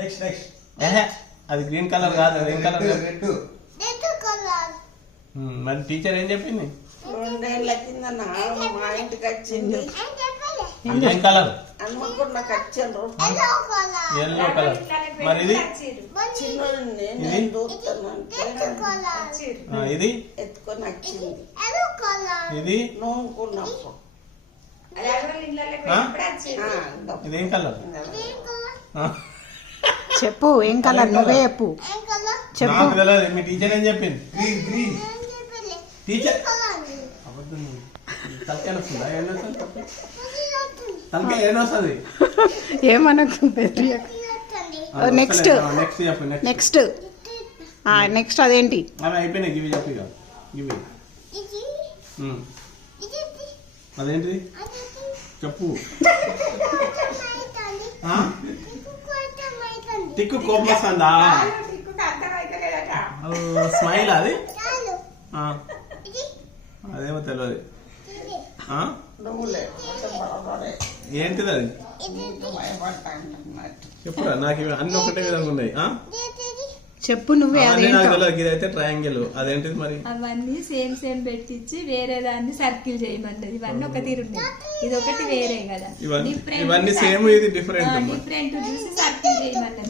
Next అది green colour కాదు, green colour red. మరి టీచర్ ఏం చెప్పింది? 2 ఏళ్ల కింద మా ఇంటికి వచ్చింది. ఏం కలర్? హన్మకొండకు వచ్చిండ్రు. Yellow colour. మరి ఇది చిన్నోడిని నేను దూకుతానంటే ఇది ఎత్తుకొని వచ్చింది. ఇది నూనుకున్నప్పుడు ఇదేం కలర్? చెప్పు ఏం కలర్, నువ్వే చెప్పు. చెప్పు. నాకు తెలియదు. మీ టీచర్ ఏం చెప్పింది? టీచర్ తలకాయ వస్తుందా? తలకాయ ఏమొస్తుంది? ఏమనకు. నెక్స్ట్ నెక్స్ట్ చెప్పు. నెక్స్ట్ నెక్స్ట్ అదేంటి? అవి అయిపోయినాయి. గివి చెప్పు. ఇక గివి అదేంటిది చెప్పు. టిక్కు కోపం వస్తుందా? స్మైల్ అది? అదేమో తెలియదు. ఏంటిది అది? చెప్పురా. నాకు ఇవి అన్ని ఒకటే విధంగా ఉన్నాయి. చెప్పు నువ్వే. నాకు తెలియదు. ఇదైతే ట్రయాంగిల్. అదేంటిది మరి? అవన్నీ సేమ్ పెట్టించి వేరే దాన్ని సర్కిల్ చేయమన్నది. ఇవన్నీ ఒక తీరు ఉన్నాయి, ఇది ఒకటి వేరే కదా. ఇవన్నీ సేమ్, ఇది డిఫరెంట్. డిఫరెంట్ చూసి సర్కిల్ చేయమన్నది.